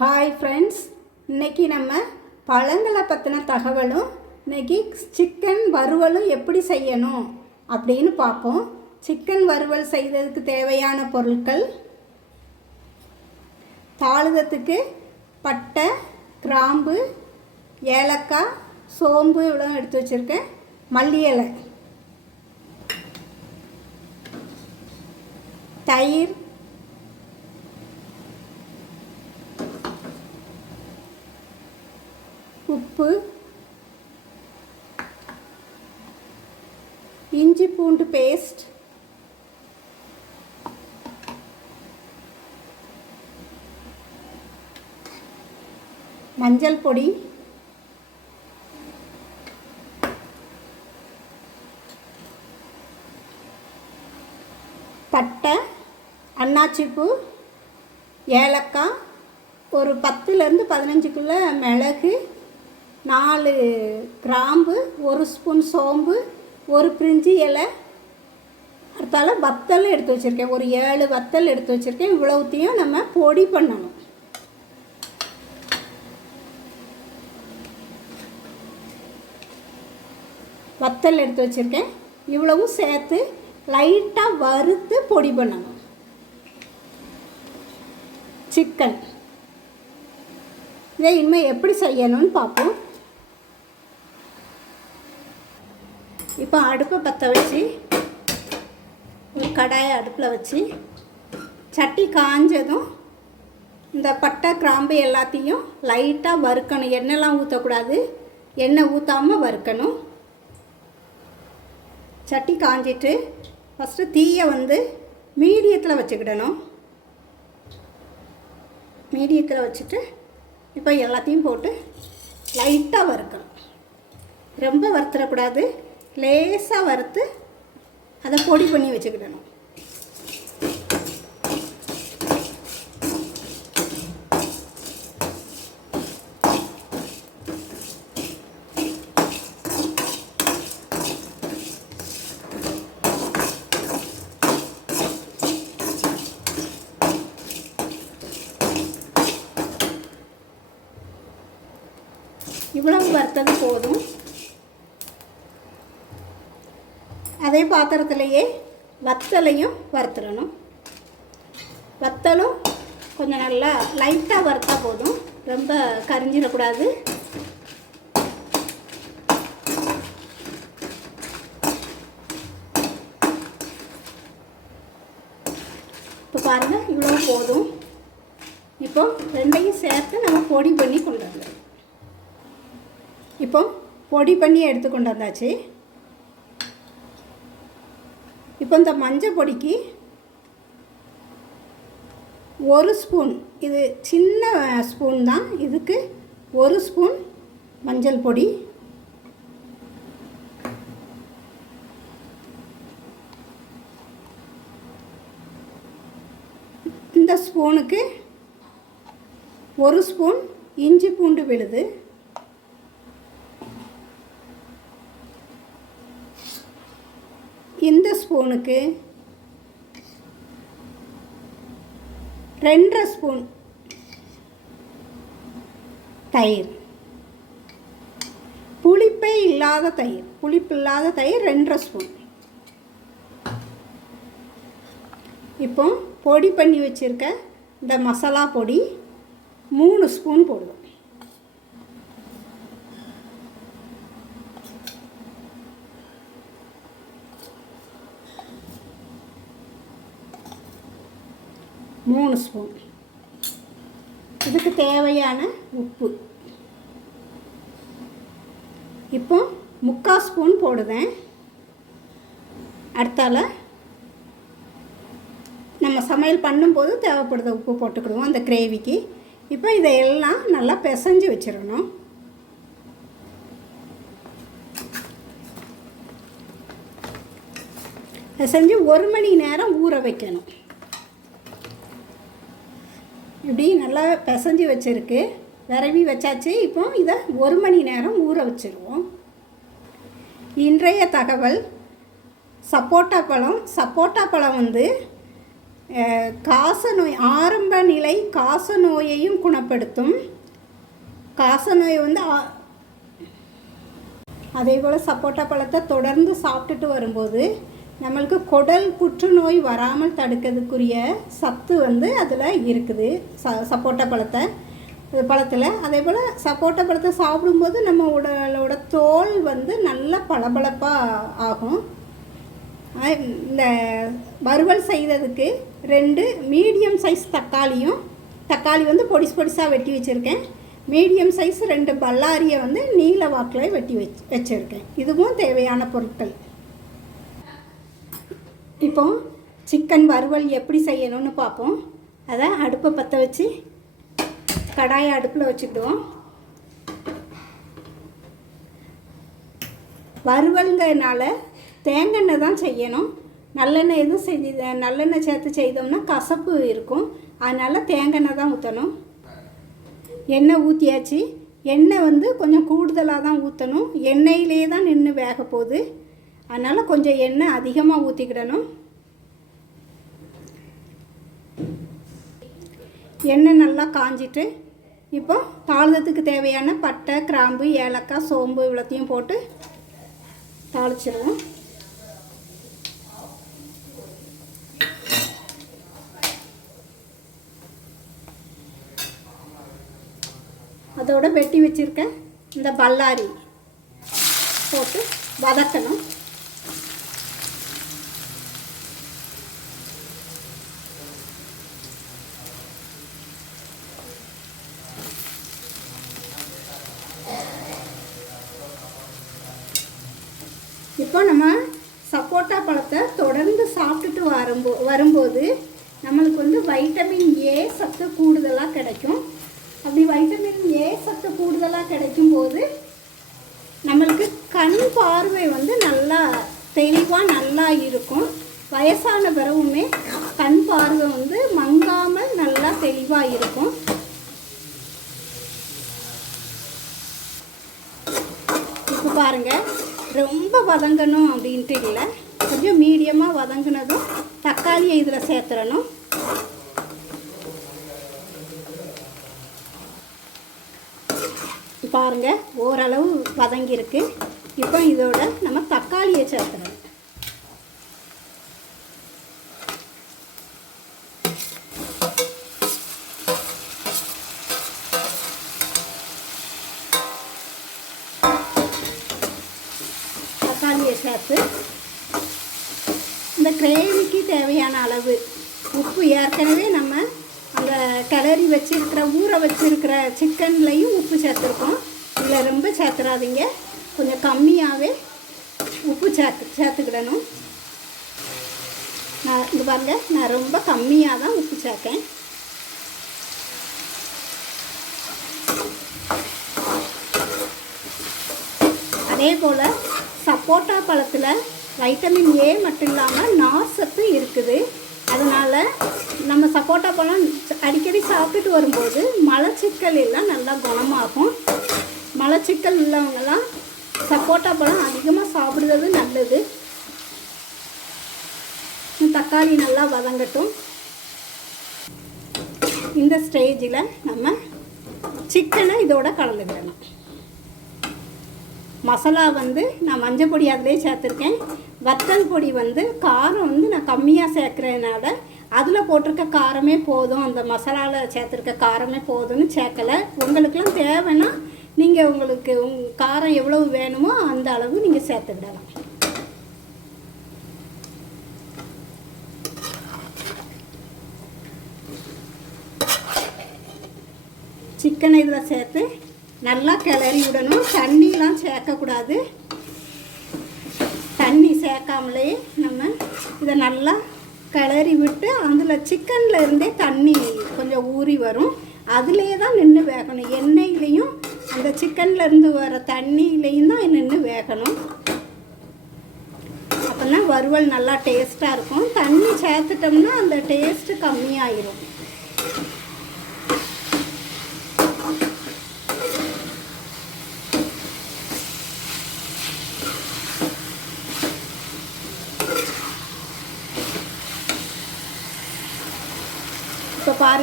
Hi friends இன்றைக்கி நம்ம பழங்களை பற்றின தகவலும் இன்னைக்கு சிக்கன் வறுவலும் எப்படி செய்யணும் அப்படின்னு பார்ப்போம். சிக்கன் வறுவல் செய்ததுக்கு தேவையான பொருட்கள். தாளுதத்துக்கு பட்டை கிராம்பு ஏலக்காய் சோம்பு இவ்வளோ எடுத்து வச்சுருக்கேன். மல்லி இலை. தயிர் உப்பு இஞ்சி பூண்டு பேஸ்ட் மஞ்சள் பொடி. பட்டை அன்னாச்சிப்பூ ஏலக்காய் ஒரு பத்துலேருந்து பதினஞ்சுக்குள்ளே மிளகு நாலு கிராம்பு ஒரு ஸ்பூன் சோம்பு ஒரு பிரிஞ்சி இலை. அடுத்தால வத்தல் எடுத்து வச்சுருக்கேன். ஒரு ஏழு வத்தல் எடுத்து வச்சுருக்கேன். இவ்வளவுத்தையும் நம்ம பொடி பண்ணணும். வத்தல் எடுத்து வச்சுருக்கேன். இவ்வளவும் சேர்த்து லைட்டாக வறுத்து பொடி பண்ணணும். சிக்கன். இதை இனிமேல் எப்படி செய்யணும்னு பார்ப்போம். இப்போ அடுப்பை பற்ற வச்சு ஒரு கடாயை அடுப்பில் வச்சு சட்டி காஞ்சதும் இந்த பட்டை கிராம்பு எல்லாத்தையும் லைட்டாக வறுக்கணும். எண்ணெய்லாம் ஊற்றக்கூடாது. எண்ணெய் ஊற்றாமல் வறுக்கணும். சட்டி காஞ்சிட்டு ஃபஸ்ட்டு தீயை வந்து மீடியத்தில் வச்சுக்கிடணும். மீடியத்தில் வச்சுட்டு இப்போ எல்லாத்தையும் போட்டு லைட்டாக வறுக்கணும். ரொம்ப வறுத்துடக்கூடாது. லேசாக வறுத்து அதை பொடி பண்ணி வச்சுக்கிடணும். வறுத்தது போதும். அதே பாத்திரத்திலேயே வத்தலையும் வறுத்துடணும். வத்தலும் கொஞ்சம் நல்லா லைட்டாக வறுத்தா போதும். ரொம்ப கரிஞ்சிடக்கூடாது. இப்போ பாருங்கள் இவ்வளோ போதும். இப்போ ரெண்டையும் சேர்த்து நம்ம பொடி பண்ணி கொண்டு வரலாம். பொடி பண்ணி எடுத்து கொண்டு வந்தாச்சு. இப்போ இந்த மஞ்சள் பொடிக்கு ஒரு ஸ்பூன் இது சின்ன ஸ்பூன் தான் இதுக்கு ஒரு ஸ்பூன் மஞ்சள் பொடி. இந்த ஸ்பூனுக்கு ஒரு ஸ்பூன் இஞ்சி பூண்டு விழுது. இந்த ஸ்பூனுக்கு? ரெண்டரை ஸ்பூன். தயிர். புளிப்பே இல்லாத தயிர். புளிப்பு இல்லாத தயிர் ரெண்டரை ஸ்பூன். இப்போ பொடி பண்ணி வச்சுருக்க இந்த மசாலா பொடி மூணு ஸ்பூன் போடுவோம். மூணு ஸ்பூன். இதுக்கு தேவையான உப்பு. இப்போ முக்கால் ஸ்பூன் போடுதேன் அடுத்தால நம்ம சமையல் பண்ணும்போது தேவைப்படுத உப்பு போட்டுக்கிடுவோம் அந்த கிரேவிக்கு. இப்போ இதையெல்லாம் நல்லா பிசைஞ்சு வச்சிடணும். பிசைஞ்சு ஒரு மணி நேரம் ஊற வைக்கணும். இப்படி நல்லா பிசைஞ்சு வச்சுருக்கு. விரவி வச்சாச்சு. இப்போ இதை ஒரு மணி நேரம் ஊற வச்சுருவோம். இன்றைய தகவல் சப்போட்டா பழம். சப்போட்டா பழம் வந்து காச நோய் ஆரம்ப நிலை காச நோயையும் குணப்படுத்தும். காச நோய் வந்து ஆ- அதே போல் சப்போட்டா பழத்தை தொடர்ந்து சாப்பிட்டுட்டு வரும்போது நம்மளுக்கு குடல் புற்றுநோய் வராமல் தடுக்கிறதுக்குரிய சத்து வந்து அதில் இருக்குது. ச சப்போட்டா பழத்தை பழத்தில். அதே போல் சப்போட்டா பழத்தை சாப்பிடும்போது நம்ம உடலோட தோல் வந்து நல்ல பளபளப்பாக ஆகும். இந்த வறுவல் செய்கிறதுக்கு ரெண்டு மீடியம் சைஸ் தக்காளியும் தக்காளி வந்து பொடிசு பொடிசாக வெட்டி வச்சுருக்கேன். மீடியம் சைஸ் ரெண்டு பல்லாரியை வந்து நீல வாக்கில் வெட்டி வச்சு வச்சுருக்கேன். இதுவும் தேவையான பொருட்கள். இப்போ சிக்கன் வறுவல் எப்படி செய்யணும்னு பார்ப்போம். அதை அடுப்பை பற்ற வச்சு கடாயை அடுப்பில் வச்சுக்கிடுவோம். வறுவல்ங்கிறதுனால தேங்காய் தான் செய்யணும். நல்லெண்ணெய் எதுவும் செஞ்சு நல்லெண்ணெய் சேர்த்து செய்தோம்னா கசப்பு இருக்கும். அதனால் தேங்காய் தான் ஊற்றணும் எண்ணெய் ஊற்றியாச்சு எண்ணெய் வந்து கொஞ்சம் கூடுதலாக தான் ஊற்றணும் எண்ணெயிலே தான் நின்று வேக போகுது. அதனால் கொஞ்சம் எண்ணெய் அதிகமாக ஊற்றிக்கிடணும் எண்ணெய் நல்லா காஞ்சிட்டு இப்போ தாளிதத்துக்கு தேவையான பட்டை கிராம்பு ஏலக்காய் சோம்பு இவ்வளோத்தையும் போட்டு தாளிச்சிடுவோம் அதோட வெட்டி வச்சிருக்க இந்த பல்லாரி போட்டு வதக்கணும் இப்போ நம்ம சப்போட்டா பழத்தை தொடர்ந்து சாப்பிட்டுட்டு வரும்போ வரும்போது நம்மளுக்கு வந்து வைட்டமின் ஏ சத்து கூடுதலாக கிடைக்கும். அப்படி வைட்டமின் ஏ சத்து கூடுதலாக கிடைக்கும் போது நம்மளுக்கு கண் பார்வை வந்து நல்லா தெளிவாக நல்லா இருக்கும். வயசான பிறகுமே கண் பார்வை வந்து மங்காமல் நல்லா தெளிவாக இருக்கும். இப்போ பாருங்கள் ரொம்ப வதங்கணும் அப்படின்ட்டு இல்லை. கொஞ்சம் மீடியமாக வதங்கினதும் தக்காளியை இதில் சேர்த்துறணும் பாருங்கள் ஓரளவு வதங்கியிருக்கு. இப்போ இதோட நம்ம தக்காளியை சேர்த்துறோம் தக்காளியை சேர்த்து இந்த கிரேவிக்கு தேவையான அளவு உப்பு ஏற்கனவே நம்ம அந்த கிளறி வச்சிருக்கிற ஊற வச்சிருக்கிற சிக்கன்லேயும் உப்பு சேர்த்துருக்கோம். இதில் ரொம்ப சேர்த்துறாதீங்க கொஞ்சம் கம்மியாகவே உப்பு சேர்த்து சேர்த்துக்கிடணும். நான் இது பாருங்கள் நான் ரொம்ப கம்மியாக தான் உப்பு சேர்க்கேன் அதே போல் சப்போட்டா பழத்தில் வைட்டமின் ஏ மட்டும் இல்லாமல் நார் சத்து இருக்குது. அதனால் நம்ம சப்போட்டா பழம் அடிக்கடி சாப்பிட்டுட்டு வரும்போது மலச்சிக்கல் எல்லாம் நல்லா குணமாகும். மலச்சிக்கல் உள்ளவங்கெல்லாம் சப்போட்டா பழம் அதிகமாக சாப்பிடுறது நல்லது. தக்காளி நல்லா வதங்கட்டும். இந்த ஸ்டேஜில் நம்ம சிக்கனை இதோட கலந்துக்கிடணும் மசாலா வந்து நான் மஞ்சள் பொடி அதிலே சேர்த்துருக்கேன். வத்தல் பொடி வந்து காரம் வந்து நான் கம்மியாக சேர்க்குறதுனால அதில் போட்டிருக்க காரமே போதும். அந்த மசாலாவில் சேர்த்துருக்க காரமே போதும்னு சேர்க்கலை. உங்களுக்கெல்லாம் தேவைன்னா நீங்கள் உங்களுக்கு உங் காரம் எவ்வளவு வேணுமோ அந்த அளவு நீங்கள் சேர்த்து விடலாம். சிக்கனை இதில் சேர்த்து நல்லா கிளறி விடணும். தண்ணியெலாம் சேர்க்கக்கூடாது. தண்ணி சேர்க்காமலே நம்ம இதை நல்லா கிளறி விட்டு அதில் சிக்கனில் இருந்தே தண்ணி கொஞ்சம் ஊறி வரும். அதுலேயே தான் நின்று வேகணும். எண்ணெயிலையும் அந்த சிக்கன்லேருந்து வர தண்ணியிலையும் தான் நின்று வேகணும். அப்போதான் வறுவல் நல்லா டேஸ்ட்டாக இருக்கும். தண்ணி சேர்த்துட்டோம்னா அந்த டேஸ்ட்டு கம்மியாயிரும்.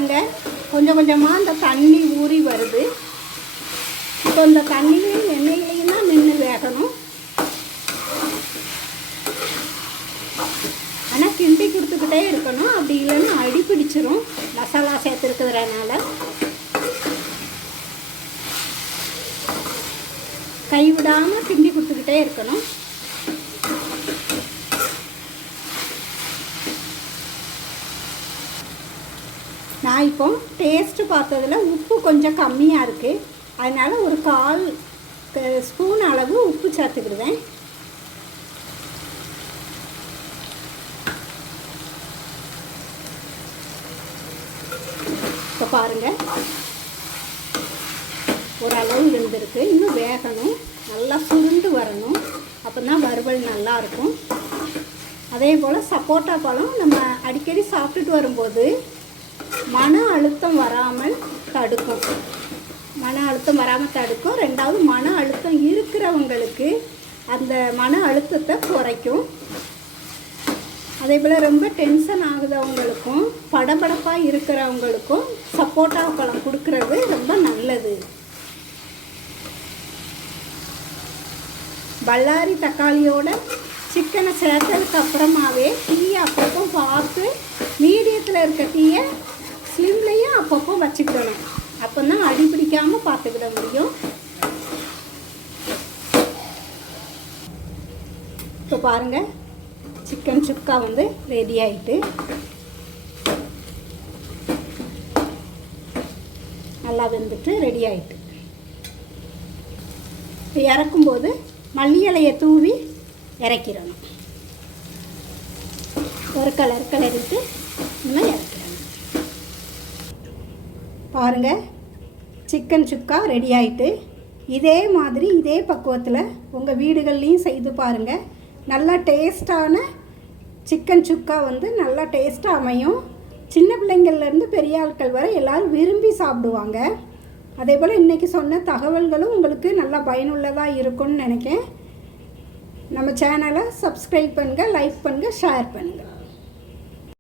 பாருங்கள் கொஞ்சம் கொஞ்சமாக அந்த தண்ணி ஊறி வருது. இப்போ இந்த தண்ணியிலையும் எண்ணெயிலையும் தான் நின்று வேகணும். ஆனால் கிண்டி கொடுத்துக்கிட்டே இருக்கணும். அப்படி இல்லைன்னா அடி பிடிச்சிரும். மசாலா சேர்த்துருக்கிறதுனால. கைவிடாமல் கிண்டி கொடுத்துக்கிட்டே இருக்கணும். நான் இப்போ டேஸ்ட்டு பார்த்ததுல உப்பு கொஞ்சம் கம்மியாக இருக்குது அதனால் ஒரு கால் ஸ்பூன் அளவு உப்பு சேர்த்துக்கிடுவேன். இப்போ பாருங்கள் ஓரளவு இருந்திருக்கு இன்னும் வேகணும். நல்லா சுருண்டு வரணும். அப்போ தான் வறுவல் நல்லா இருக்கும். அதே போல் சப்போட்டா பழம் நம்ம அடிக்கடி சாப்பிட்டுட்டு வரும்போது மன அழுத்தம் வராமல் தடுக்கும். மன அழுத்தம் வராமல் தடுக்கும். ரெண்டாவது மன அழுத்தம் இருக்கிறவங்களுக்கு அந்த மன அழுத்தத்தை குறைக்கும். அதே போல் ரொம்ப டென்ஷன் ஆகுதவங்களுக்கும் படபடப்பாக இருக்கிறவங்களுக்கும் சப்போட்டா பழம் கொடுக்கறது ரொம்ப நல்லது. பல்லாரி தக்காளியோட சிக்கனை சேர்த்ததுக்கு அப்புறமாவே டீயை அப்பப்போ பார்த்து மீடியத்தில் இருக்க டீயை ஸ்லிம்லேயும் அப்பப்போ வச்சுக்கிடணும். அப்போ தான் அடி பிடிக்காமல் பார்த்துக்கிட முடியும். இப்போ பாருங்கள் சிக்கன் சுக்கா வந்து ரெடி ஆகிட்டு நல்லா வெந்துட்டு ரெடி ஆகிட்டு இப்போ இறக்கும்போது மல்லி இலையை தூவி இறக்கிடணும். ஒரு கலர் கலரிட்டு இன்னும் இறக்கணும் பாருங்கள் சிக்கன் சுக்கா ரெடி ஆயிட்டு. இதே மாதிரி இதே பக்குவத்தில் உங்கள் வீடுகள்லேயும் செய்து பாருங்கள் நல்லா டேஸ்டான சிக்கன் சுக்கா வந்து நல்லா டேஸ்ட்டாக அமையும். சின்ன பிள்ளைங்கள்லேருந்து பெரிய ஆட்கள் வரை எல்லோரும் விரும்பி சாப்பிடுவாங்க. அதே போல் இன்றைக்கி சொன்ன தகவல்களும் உங்களுக்கு நல்லா பயனுள்ளதாக இருக்கும்னு நினைக்கிறேன். நம்ம சேனலை சப்ஸ்கிரைப் பண்ணுங்கள் லைக் பண்ணுங்கள் ஷேர் பண்ணுங்கள்